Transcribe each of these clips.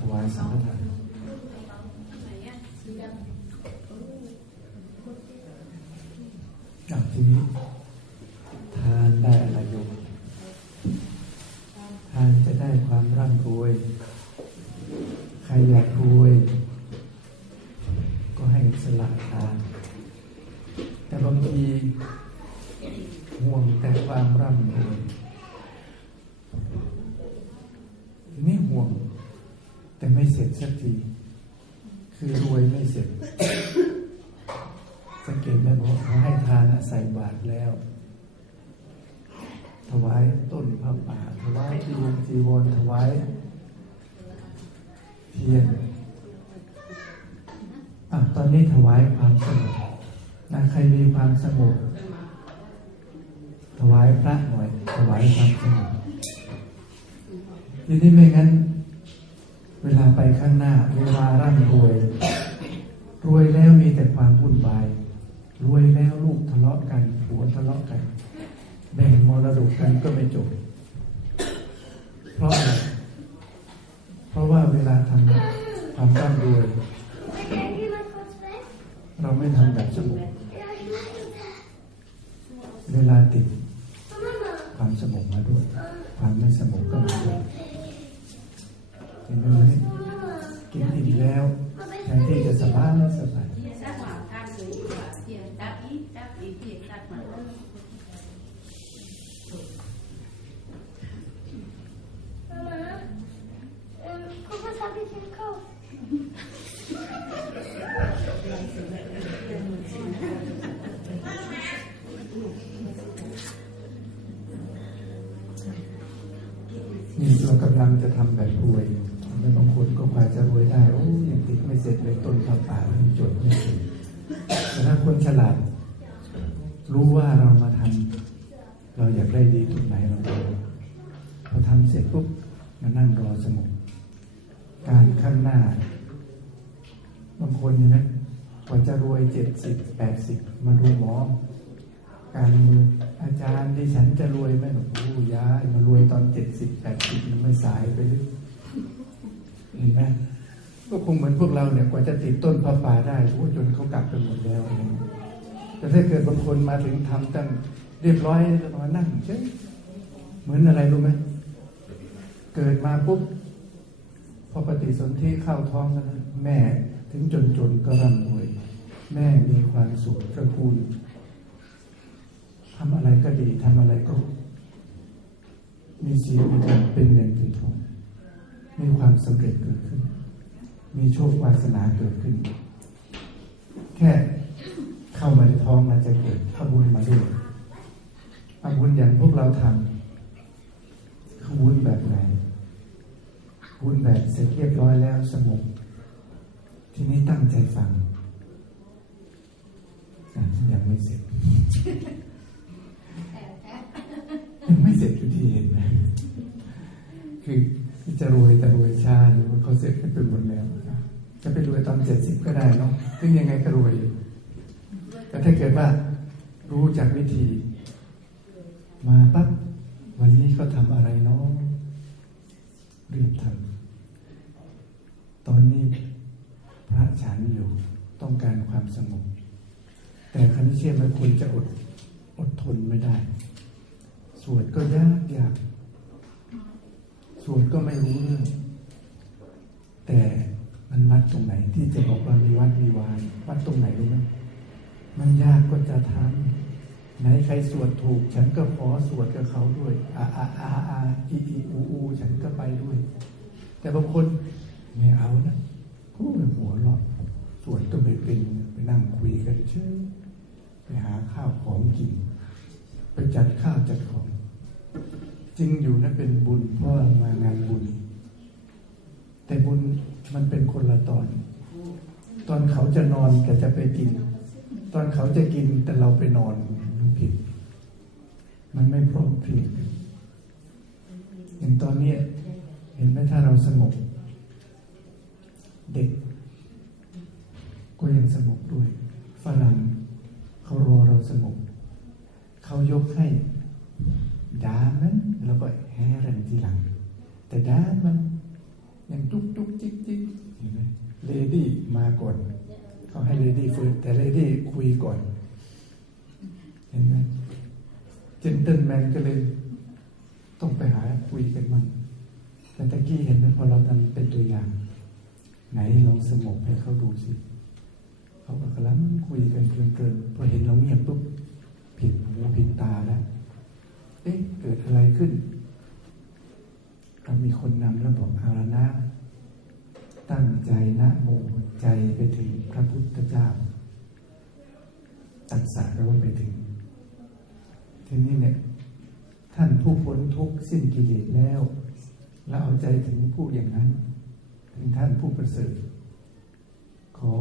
ถวายสังฆทานจากทีนี้ ทานได้อะไรโยมทานจะได้ความร่ำรวย ใครอยากรวย ก็ให้สละทาน แต่บางทีห่วงแต่ความร่ำรวยทีนี้ห่วง แต่ไม่เสร็จสัก ทีคือรวยไม่เสร็จ สังเกตไหมบอกเขาให้ทานใส่บาตรแล้ว ถวายต้นพระป่าถวายจีวรจีวรถวายเทียนอะตอนนี้ถวายความสงบนะใครมีความสงบถวายพระหน่อย ถวายความสงบทีนี้ไม่งั้น เวลาไปข้างหน้า เวลาร่ำรวย รวยแล้วมีแต่ความวุ่นวาย รวยแล้วลูกทะเลาะกันผัวทะเลาะกัน แบ่งมรดกกันก็ไม่จบ เพราะอะไรเพราะว่าเวลาทำความร่ำรวย เราไม่ทำแบบสงบเวลาติดความสงบมาด้วย ความไม่สงบก็มาด้วย เห็นไหมกินอิ่มแล้วแทนที่จะสบายสบาย Dia sát hỏa can dưới hỏa tiền đáp ít đáp ý tiền đáp mà Mamma, um, hvorfor tager vi til kog? นี่เรากำลังจะทำแบบรวยแล้วบางคนก็กว่าจะรวยได้ โอ้ยังติดไม่เสร็จเลยต้นข้าวป่ายังจดไม่เสร็จแต่ถ้าคนฉลาด รู้ว่าเรามาทำเรา อยากได้ดีตรงไหนเราพอทำเสร็จปุ๊บมานั่งรอสงบการข้างหน้า บางคนเนี่ยนะกว่าจะรวยเจ็ดสิบแปดสิบมาดูหมอ การมืออาจารย์ดิฉันจะรวยไหมหนูโอ้ยายมารวยตอนเจ็ดสิบแปดสิบมันไม่สายไปหรือเห็นไหมก็คงเหมือนพวกเราเนี่ยกว่าจะติดต้นพระป่าได้โอ้จนเขากลับไปหมดแล้วแต่ถ้าเกิดบางคนมาถึงทำตั้ง เรียบร้อยแล้วมานั่งเฉยเหมือนอะไรรู้ไหมเกิดมาปุ๊บพอปฏิสนธิเข้าท้องกันนะแม่ถึงจนจนๆก็ร่ำรวย แม่มีความสุขตระกูลทำอะไรก็ดีทำอะไรก็ มีสีมีทางเป็นเงินเป็นทองมีความสำเร็จเกิดขึ้น มีโชควาสนาเกิดขึ้น แค่เข้ามาในท้องมันจะเกิดขบุญมาด้วย บุญอย่างพวกเราทำขบุญแบบไหนบุญแบบเสร็จเรียบร้อยแล้วสงบทีนี้ตั้งใจฟังอ่ยังไม่เสร็จยังไม่เสร็จอยู่ที่เห็นไหมคือจะรวยแต่รวยชาหรือว่าเขาเสร็จกันไปหมดแล้วจะไปรวยตอนเจ็ดสิบก็ได้เนาะซึ่งยังไงก็รวยแต่ถ้าเกิดว่ารู้จักวิธี มาปั๊บวันนี้เขาทำอะไรเนาะรีบทำตอนนี้พระฉันอยู่ต้องการความสงบแต่ครั้นี้เชื่อไหมคุณจะอดอดทนไม่ได้ สวดก็ยากยากสวดก็ไม่รู้เรื่อง แต่มันวัดตรงไหนที่จะบอกว่ามีวัดมีวานวัดตรงไหนรู้ไหมมันยากก็จะทำ ไหนใครสวดถูก ฉันก็ขอสวดกับเขาด้วยอาอาอาอาอีอีอูอูฉันก็ไปด้วย แต่บางคนไม่เอานะกูไม่หัวหรอกสวดก็ไม่เป็นไปนั่งคุยกันเชื่อไปหาข้าวของกิน ไปจัดข้าวจัดของ จริงอยู่นะเป็นบุญเพราะมางานบุญ แต่บุญมันเป็นคนละตอน ตอนเขาจะนอนแต่จะไปกิน ตอนเขาจะกินแต่เราไปนอน มันไม่พร้อมเพรียงกันอย่างตอนนี้เห็นไหมถ้าเราสงบเด็ก ก็ยังสงบด้วยฝรั่งเขารอเราสงบเขายกให้ดามันแล้วก็แฮรันทีหลัง แต่ดามันยังจุกจุกจิกจิกเห็นไหมเลดี้มาก่อนเขาให้เลดี้ฟื้นแต่เลดี้คุยก่อน เห็นไหม จนเติลแมนก็เลยต้องไปหาคุยกันมั่งแต่ตะกี้เห็นไหมพอเราทำเป็นตัวอย่าง ไหนลองสงบให้เขาดูสิ เขาก็กำลังคุยกันเพลินๆพอเห็นเราเงียบปุ๊บผิดหูผิดตาแล้ว เอ๊ะ เกิดอะไรขึ้นเรามีคนนำแล้วบอกอาละนะ ตั้งใจนะโมใจไปถึงพระพุทธเจ้า ตัดสาแปลว่าไปถึง ทีนี้เนี่ยท่านผู้พ้นทุกข์สิ้นกิเลสแล้วแล้วเอาใจถึงผู้อย่างนั้น ถึงท่านผู้ประเสริฐ ขอ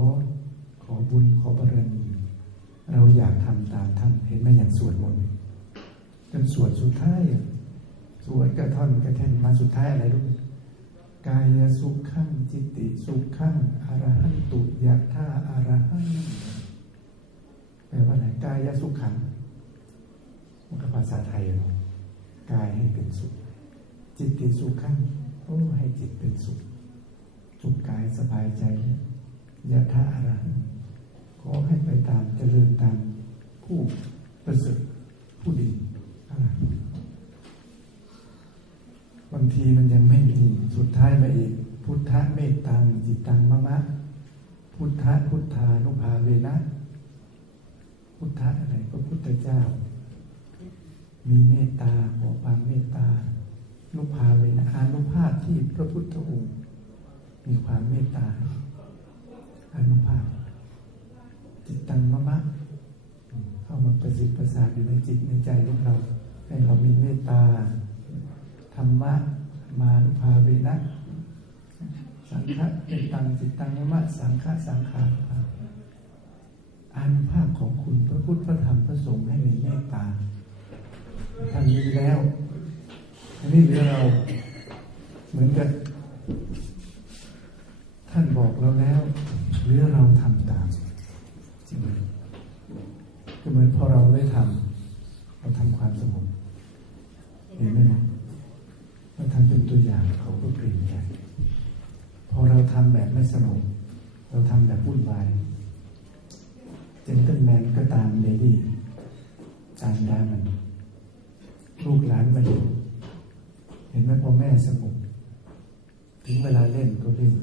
ขอบุญขอบารมีเราอยากทำตามท่านเห็นไหมอย่างสวดมนต์จนสวดสุดท้ายสวดกระท่อนกระแท่นมาสุดท้ายอะไรรู้ไหมกายสุขขังจิตติสุขขังอรหันตุยะท่าอรหังแปลว่าไหนกายสุขขัง มันก็ภาษาไทยเนาะกายให้เป็นสุข จิตติสุขขังโอ้ให้จิตเป็นสุข สุขกายสบายใจยะท่าอรหังขอให้ไปตามเจริญตามผู้ประเสริฐผู้ดีอรหันบางทีมันยังไม่มีสุดท้ายมาอีก พุทธะเมตตังจิตตังมะมะ พุทธะพุทธานุภาเวนะ พุทธะอะไรพระพุทธเจ้า มีเมตตาขอความเมตตานุภาเวนะอานุภาพที่พระพุทธองค์มีความเมตตาอานุภาพ จิตตังมะมะเข้ามาประสิทธิ์ประสาทอยู่ในจิตในใจของเราให้เรามีเมตตาธรรมะมานุภาเวนะสังฆะเป็นตังจิตตังมะมะสังฆะสังขาภาพอานุภาพของคุณพระพุทธพระธรรมพระสงฆ์ให้มีเมตตา ท่านมีแล้วอันนี้เหลือเรา เหมือนกับท่านบอกเราแล้วเหลือเราทำตามจริงไหมก็เหมือนพอเราได้ทำเราทำความสงบเห็นไหมนะเราทำเป็นตัวอย่างเขาก็เปลี่ยนใจพอเราทำแบบไม่สงบเราทำแบบวุ่นวายเจนเตอร์แมนก็ตามเลดี้ตามได้มัน ลูกหลานมาอยู่เห็นไหมพอแม่สงบถึงเวลาเล่นก็เล่น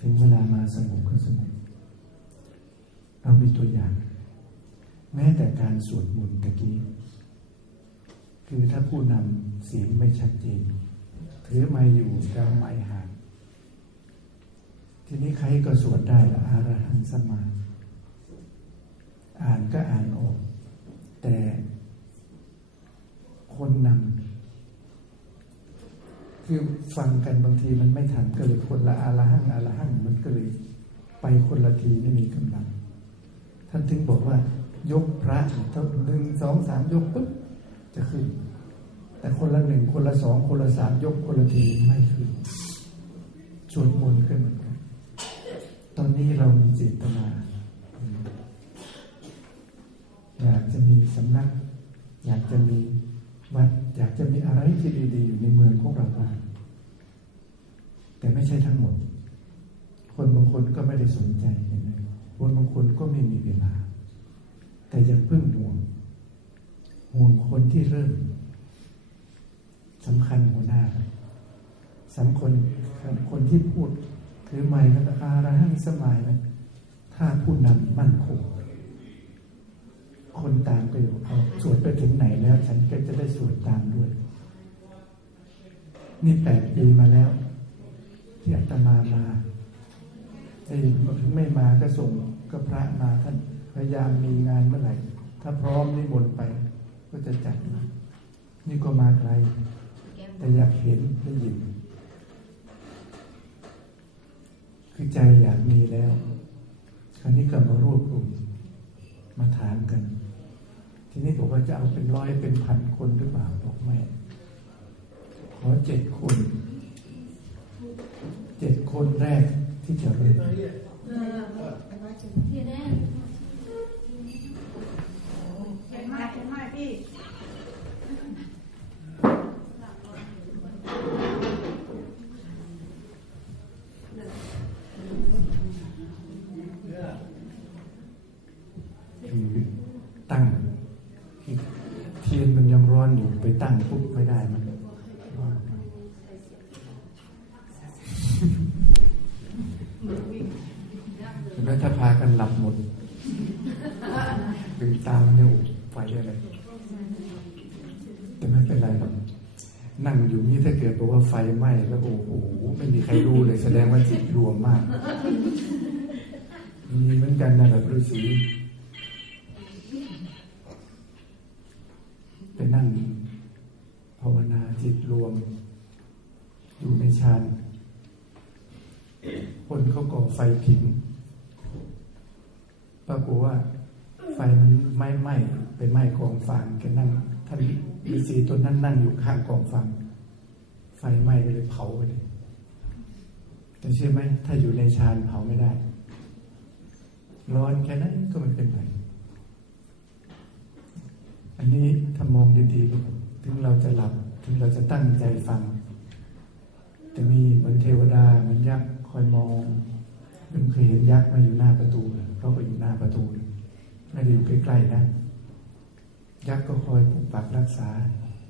ถึงเวลามาสงบก็สงบเรามีตัวอย่าง แม้แต่การสวดมนต์ตะกี้ คือถ้าผู้นำเสียงไม่ชัดเจนถือไม้อยู่จะเอาไม้ห่างทีนี้ใครก็สวดได้ละอารหังสมมา อ่านก็อ่านออก แต่ คนนำคือฟังกันบางทีมันไม่ทันก็เลยคนละอาละหังอาละหังมันก็เลยไปคนละทีไม่มีกำลัง ท่านถึงบอกว่ายกพระถ้าหนึ่งสองสามยกปุ๊บจะขึ้น แต่คนละหนึ่งคนละสองคนละสามยกคนละทีไม่ขึ้นสวดมนต์ขึ้นเหมือนกัน ตอนนี้เรามีเจตนาอยากจะมีสำนัก อยากจะมี วัดอยากจะมีอะไรที่ดี ๆ อยู่ในเมืองของเราบ้างแต่ไม่ใช่ทั้งหมด คนบางคนก็ไม่ได้สนใจเห็นไหมคนบางคนก็ไม่มีเวลา แต่อย่าเพิ่งห่วง ห่วงคนที่เริ่มสำคัญหัวหน้าสำคัญคนที่พูดถือไม้แล้วก็อาระหังสมัยนะถ้าผู้นำมั่นคง คนตามก็อยู่เอาสวดไปถึงไหนแล้ว ฉันก็จะได้สวดตามด้วย นี่แปดปีมาแล้ว ที่อาตมามาไอ้ถึงไม่มาก็ส่งก็พระมาท่านพยายามมีงานเมื่อไหร่ ถ้าพร้อมนิมนไป ก็จะจัดมานี่ก็มาไกล แต่อยากเห็นได้ยินคือใจอยากมีแล้ว คราวนี้ก็มารวบรวมมาถามกัน ทีนี้บอกว่าจะเอาเป็นร้อยเป็นพันคนหรือเปล่าบอกไม่ขอเจ็ดคนเจ็ดคนแรกที่จะเริ่มพี่แน่เห็นไหมเห็นไหมพี่ ไปตั้งปุ๊บไม่ได้มันเห็นไหมถ้าพากันหลับหมดตื่นตามันเนี่ยไฟอะไรแต่ไม่เป็นไรหรอกนั่งอยู่นี่ถ้าเกิดบอกว่าไฟไหม้แล้วโอ้โหไม่มีใครรู้เลยแสดงว่าจิตรวมมากมีเหมือนกันนะแบบฤาษีไปนั่งภาวนาจิตรวม อยู่ในฌานคนเขาก่อไฟผิงปรากฏว่า ไฟมันไหม้ไหม้ไปไหม้กองฟางแกนั่งท่านฤาษีตนนั้นนั่งอยู่ข้างกองฟางไฟไหม้ไปเลยเผาไปเลยแต่เชื่อไหมถ้าอยู่ในฌานเผาไม่ได้ ร้อนแค่นั้นก็ไม่เป็นไรอันนี้ถ้ามองดีๆถึงเราจะหลับ ถึงเราจะตั้งใจฟัง จะมีเหมือนเทวดาเหมือนยักษ์คอยมองมันเคยเห็นยักษ์มาอยู่หน้าประตูเขาก็อยู่หน้าประตูไม่ได้อยู่ใกล้ๆนะยักษ์ก็คอยปกปักรักษา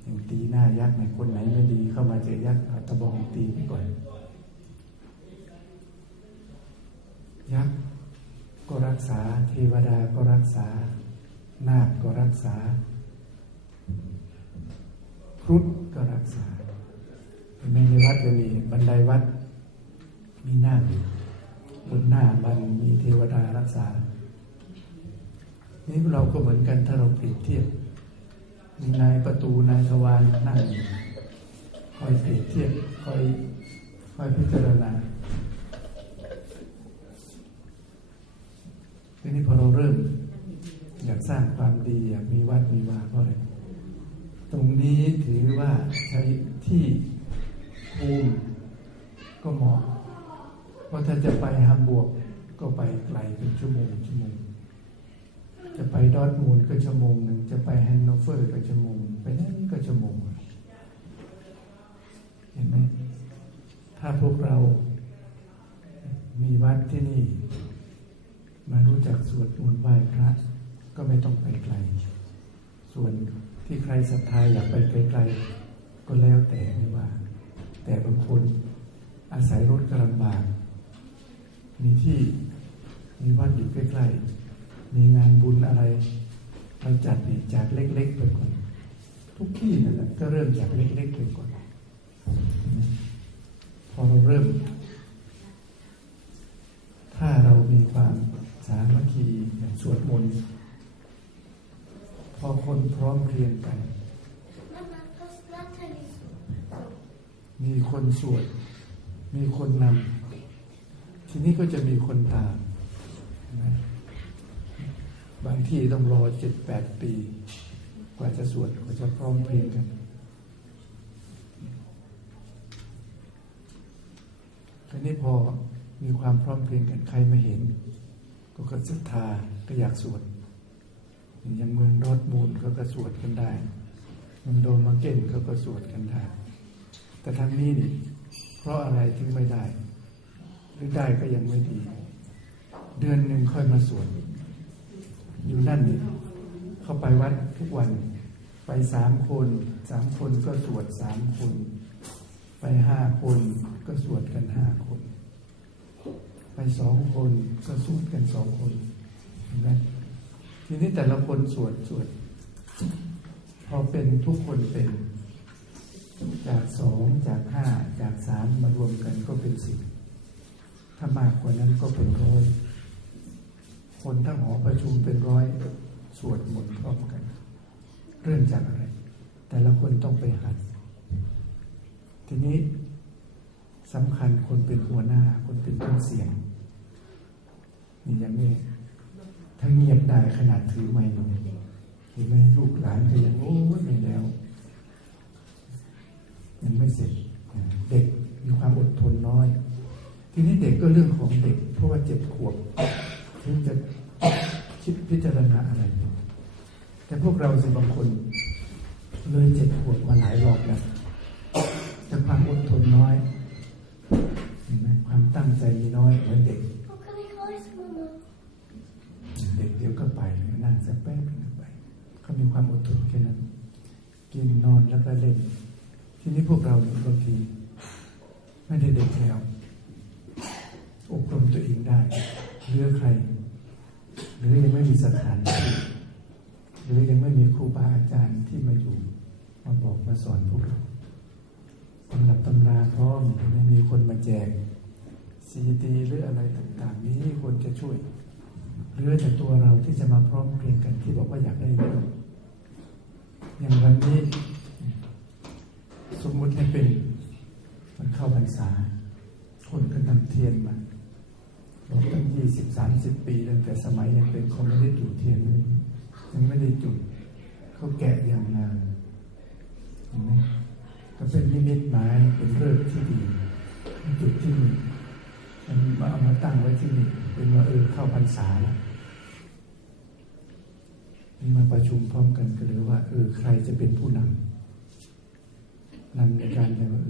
อย่างตีหน้ายักษ์ในคนไหนไม่ดีเข้ามาเจอยักษ์เอาตะบองตีไปก่อนยักษ์ก็รักษา เทวดาก็รักษา นาคก็รักษาครุฑก็รักษา ในวัดจะมีบันไดวัด มีหน้าอยู่บนหน้าบันมีเทวดารักษา นี่เราก็เหมือนกันถ้าเราเปรียบเทียบ มีนายประตูนายทวารนั่งอยู่คอยเปรียบเทียบคอยคอยพิจารณาทีนี้พอเราเริ่ม อยากสร้างความดีอยากมีวัดมีวาเพราะอะไรตรงนี้ถือว่าใช้ที่ ภูมิก็เหมาะเพราะถ้าจะไปฮัมบวร์กก็ไปไกลเป็นชั่วโมงชั่วโมง จะไปดอทมูลก็ชั่วโมงหนึ่งจะไปแฮนโนเฟอร์ก็ชั่วโมง ไปนั่นก็ชั่วโมง เห็นไหมถ้าพวกเรามีวัดที่นี่ มารู้จักสวดมนต์ไหว้พระก็ไม่ต้องไปไกล ส่วนที่ใครศรัทธาอยากไปไกลๆก็แล้วแต่ไม่ว่า แต่บางคนอาศัยรถกลำบากมีที่มีวัดอยู่ใกล้ๆ มีงานบุญอะไรเราจัดเนี่ยจากเล็กๆไปก่อน ทุกที่นั่นแหละก็เริ่มจากเล็กๆไปก่อน พอเราเริ่ม ถ้าเรามีความสามัคคีอย่างสวดมนต์พอคนพร้อมเพรียงกัน มีคนสวด มีคนนำทีนี้ก็จะมีคนตามนะบางที่ต้องรอเจ็ดแปดปี กว่าจะสวดกว่าจะพร้อมเพรียงกันทีนี้พอมีความพร้อมเพรียงกันใครมาเห็น ก็ก็ศรัทธาก็อยากสวดอย่างเมืองดอร์ทมูลเขาก็สวดกันได้เมืองโดนมาเก่นเขาก็สวดกันได้ แต่ทางนี้นี่เพราะอะไรถึงไม่ได้ หรือได้ก็ยังไม่ดี เดือนหนึ่งค่อยมาสวดอยู่นั่นนี่เข้าไปวัดทุกวัน ไปสามคนสามคนก็สวดสามคน ไปห้าคนก็สวดกันห้าคน ไปสองคนก็สวดกันสองคนเห็นไหมทีนี้แต่ละคนสวดสวดพอเป็นทุกคนเป็น จากสองจากห้าจากสามมารวมกันก็เป็นสิบถ้ามากกว่านั้นก็เป็นร้อยคนทั้งหอประชุมเป็นร้อยสวดหมดพร้อมกัน เรื่องจากอะไร แต่ละคนต้องไปหัดทีนี้สำคัญคนเป็นหัวหน้า คนเป็นต้นเสียงนี่ย่างนี้ถ้าเงียบได้ขนาดถือไม่เห็นไหมลูกหลานก็ยังโอ้ยไม่แล้ว ยังไม่เสร็จเด็กมีความอดทนน้อย ทีนี้เด็กก็เรื่องของเด็ก เพราะว่าเจ็ดขวบถึงจะคิดพิจารณาอะไร แต่พวกเราสิบางคน เลยเจ็ดขวบมาหลายรอบแล้วแต่ความอดทนน้อยเห็นไหมความตั้งใจมีน้อยเหมือนเด็กเด็กเดี๋ยวก็ไปนั่งสักแป๊บนึงไปเขามีความอดทนแค่นั้นกินนอนแล้วก็เล่น ทีนี้พวกเราบางทีไม่ได้เด็กแล้วอบรมตัวเองได้เหลือใคร หรือยังไม่มีสถานที่หรือยังไม่มีครูบาอาจารย์ที่มาอยู่มาบอกมาสอนพวกเราสำหรับตำราพร้อมไม่มีคนมาแจกซีดีหรืออะไรต่างๆ นี้คนจะช่วยเหลือแต่ตัวเราที่จะมาพร้อมเพรียงกันที่บอกว่าอยากได้อย่างวันนี้ สมมติให้เป็นมันเข้าพรรษา คนก็นำเทียนมาบอกตั้งยี่สิบสามสิบปีตั้งแต่สมัยยังเป็นคอมมิวนิสต์อยู่เทียนเลยยังไม่ได้จุด เขาแกะอย่างนานเห็นไหมก็เป็นนิมิตหมายเป็นเลิกษ์ที่ดีจุดที่นี่งมันมาเอามาตั้งไว้ที่นี่เป็นว่าเออเข้าพรรษาแล้วนี่มาประชุมพร้อมกันก็เลยว่าเออใครจะเป็นผู้นำ นำในการแต่ว่า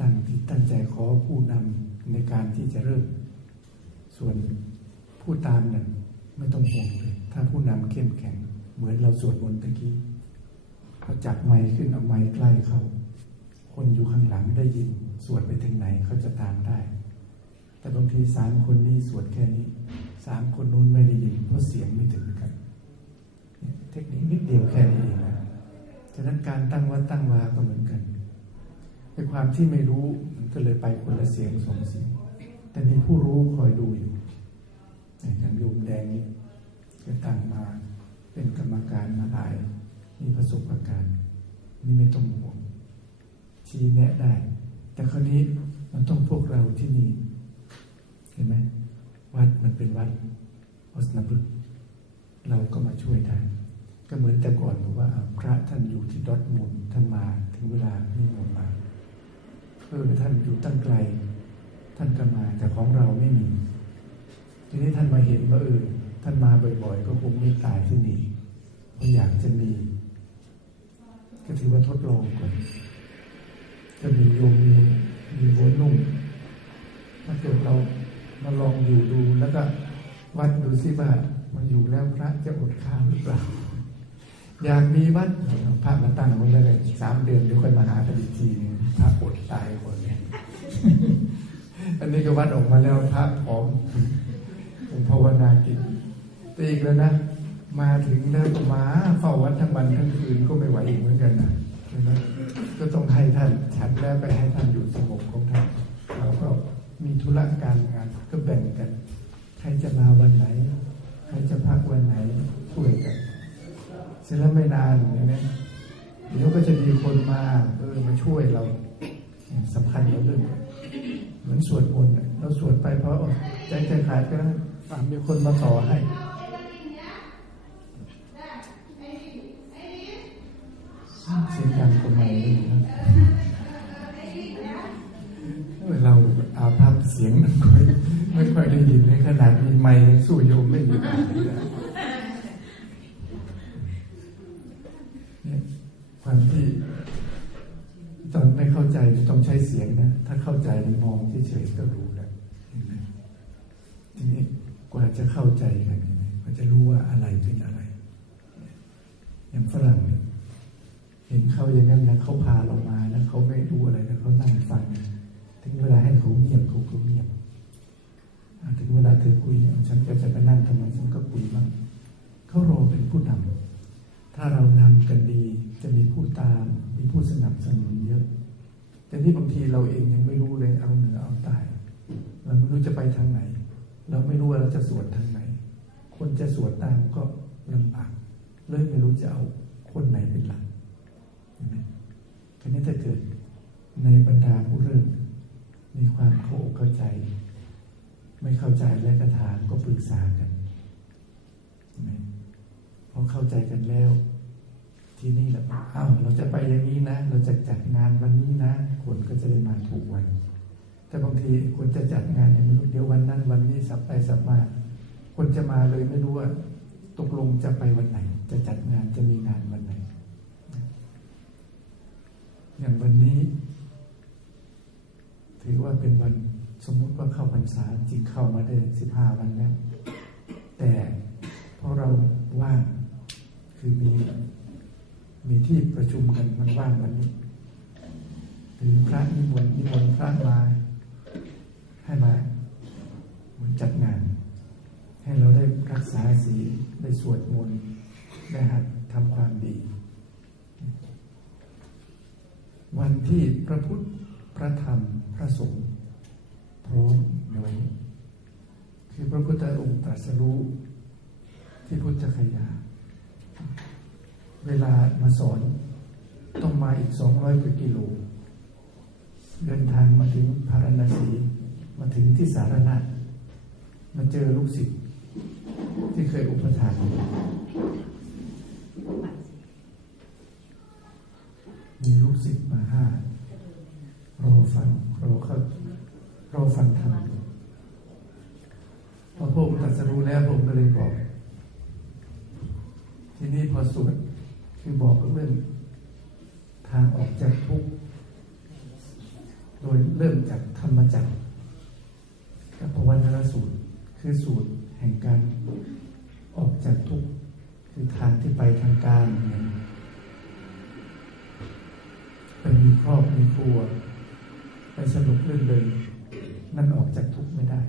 ตั้งที่ตั้งใจขอผู้นำในการที่จะเริ่ม ส่วนผู้ตามนั้นไม่ต้องห่วงเลยถ้าผู้นำเข้มแข็ง เหมือนเราสวดมนต์ตะกี้เขาจับไม้ขึ้นเอาไม้ใกล้เขาคนอยู่ข้างหลังได้ยิน สวดไปถึงไหนเขาจะตามได้ แต่บางทีสามคนนี้สวดแค่นี้สามคนนู้นไม่ได้ยินเพราะเสียงไม่ถึงกัน เทคนิคนิดเดียวแค่นี้เอง ฉะนั้นการตั้งวัดตั้งวาก็เหมือนกันในความที่ไม่รู้มันก็เลยไปคนละเสียงสองเสียง แต่มีผู้รู้คอยดูอยู่อย่างโยมแดงนี่ก็ตั้งมาเป็นกรรมการมาหลาย มีประสบการณ์นี่ไม่ต้องห่วงชี้แนะได้ แต่คราวนี้มันต้องพวกเราที่นี่ เห็นไหมวัดมันเป็นวัดอสนบรึกษ์เราก็มาช่วยได้ ก็เหมือนแต่ก่อนบอกว่า พระท่านอยู่ที่ดอทมุนท่านมาถึงเวลานี่หมดมาเออท่านอยู่ตั้งไกล ท่านก็มาแต่ของเราไม่มี ทีนี้ท่านมาเห็นว่าเออท่านมาบ่อย ๆ ก็คงไม่ตายที่นี่เพราะอยากจะมีก็ถือว่าทดลองก่อนจะมีโยมมีมีหัวนุ่มถ้าเกิดเรามาลองอยู่ดูแล้วก็วัดดูซิว่ามันอยู่แล้วพระจะอดข้าวหรือเปล่า อยากมีวัดเอาพระมาตั้งไว้เลยสามเดือนเดี๋ยวค่อยมาหาอีกทีนึงพระอดตายคนเนี่ยอันนี้ก็วัดออกมาแล้วพระผอมผมภาวนากินแต่อีกแล้วนะ มาถึงแล้วหมาเฝ้าวัดทั้งวันทั้งคืนก็ไม่ไหวอีกเหมือนกันนะใช่ไหมก็ต้องให้ท่านฉันแล้วไปให้ท่านอยู่สงบของท่านเราก็มีธุระการงานก็แบ่งกัน ใครจะมาวันไหน ใครจะพักวันไหนช่วยกัน เสร็จแล้วไม่นานอย่างนี้เดี๋ยวก็จะมีคนมาเออมาช่วยเราสำคัญเราเรื่องเหมือนสวดมนต์เราสวดไปเพราะใจใจขาดก็ได้อะมีคนมาต่อให้เสียงดังกว่าไม่เลยนะเราอาภัพเสียงไม่ค่อยไม่ค่อยได้ยินในขนาดมีไม้สู้โยมไม่อยู่เนี่ยความที่ตอนไม่เข้า ใช้เสียงนะ ถ้าเข้าใจมองเฉยๆก็รู้แล้วเห็นไหมทีนี้กว่าจะเข้าใจกันเห็นไหมกว่าจะรู้ว่าอะไรเป็นอะไร อย่างฝรั่งเนี่ยเห็นเขาอย่างนั้นนะเขาพาเรามาแล้วเขาไม่รู้อะไรแล้วเขานั่งฟังถึงเวลาให้เขาเงียบเขาก็เงียบถึงเวลาเธอคุยเนี่ยฉันก็จะไปนั่งทำไมฉันก็คุยบ้างเขารอเป็นผู้นำถ้าเรานำกันดีจะมีผู้ตาม มีผู้สนับสนุนเยอะ แต่นี่บางทีเราเองยังไม่รู้เลยเอาเหนือเอาใต้เราไม่รู้จะไปทางไหน เราไม่รู้ว่าเราจะสวดทางไหน คนจะสวดตามก็ลำบากเลยไม่รู้จะเอาคนไหนเป็นหลักเห็นไหมทีนี้ถ้าเกิดในบรรดาผู้เริ่มมีความเข้าอกเข้าใจ ไม่เข้าใจและกระถามก็ปรึกษากันเห็นไหมพอเข้าใจกันแล้ว ที่นี่แหละอ้าวเราจะไปอย่างนี้นะ เราจะจัดงานวันนี้นะ คนก็จะได้มาถูกวัน แต่บางทีคนจะจัดงานเนี่ยไม่รู้เดี๋ยววันนั้น วันนี้สับไปสับมา คนจะมาเลยไม่รู้ว่าตกลงจะไปวันไหน จะจัดงานจะมีงานวันไหน อย่างวันนี้ ถือว่าเป็นวันสมมุติว่าเข้าพรรษาจริงเข้ามาได้สิบห้าวันแล้ว แต่เพราะเราว่างคือมี มีที่ประชุมกันมันว่างวันนี้ถึงพระนิมนต์นิมนต์พระมา ให้มาเหมือนจัดงาน ให้เราได้รักษาศีลได้สวดมนต์ได้หัดทำความดี วันที่พระพุทธพระธรรมพระสงฆ์พร้อมในวันนี้คือพระพุทธองค์ตรัสรู้ที่พุทธคยา เวลามาสอนต้องมาอีกสองร้อยกว่ากิโล เดินทางมาถึงพารณสี มาถึงที่สารนามาเจอลูกศิษย์ที่เคยอุปถากมีลูกศิษย์มาห้ารอฟังรอเขารอฟังธรรมพอพระองค์ตรัสรู้แล้วพระองค์ก็เลยบอก ทีนี้พอสวด คือบอกเรื่องทางออกจากทุกข์โดยเริ่มจากธรรมจักรกับพวันรสูตร คือสูตรแห่งการออกจากทุกข์คือทางที่ไปทางการเนี่ยไปมีครอบมีครัว ไปสนุกเรื่องเดินนั่นออกจากทุกข์ไม่ได้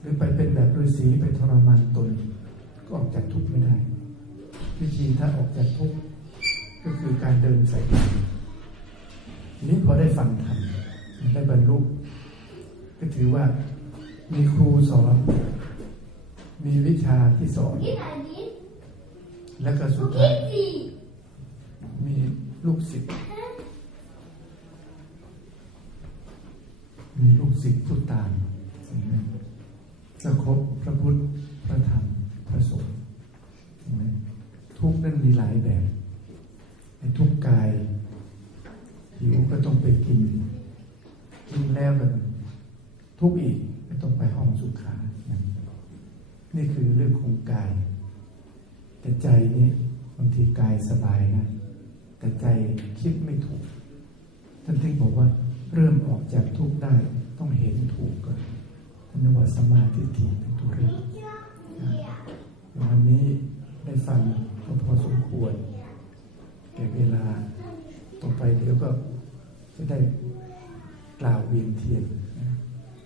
หรือไปเป็นแบบฤาษีไปทรมานตนก็ออกจากทุกข์ไม่ได้ วิธีถ้าออกจากทุกข์ก็คือการเดินใส่ธรรมนี้พอได้ฟังธรรมได้บรรลุก็ถือว่ามีครูสอน มีวิชาที่สอน และก็สุดท้ายมีลูกศิษย์มีลูกศิษย์ผู้ตามจะครบพระพุทธ พระธรรม พระสงฆ์ ทุกข์นั้นมีหลายแบบทุกข์กายหิวก็ต้องไปกินกินแล้วก็ทุกข์อีกก็ต้องไปห้องสุขานี่คือเรื่องของกาย แต่ใจนี้บางทีกายสบายนะแต่ใจคิดไม่ถูกท่านถึงบอกว่า เริ่มออกจากทุกข์ได้ต้องเห็นถูกก่อนท่านเรียกว่าสมมาธิฏฐิเป็นตัวเริ่มวันนี้ได้ฟังก็พอสมควร แก่เวลา ต่อไปเดี๋ยวก็จะได้กล่าวเวียนเทียนนะ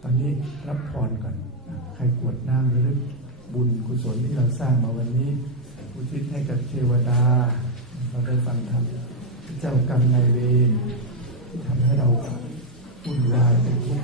ตอนนี้ รับพรก่อนนะใครกวดน้ำหรือบุญกุศลที่เราสร้างมาวันนี้อุทิศให้กับเทวดา เราได้ฟังธรรมเจ้ากรรมนายเวรที่ทำให้เราวุ่นวายเป็นทุกข์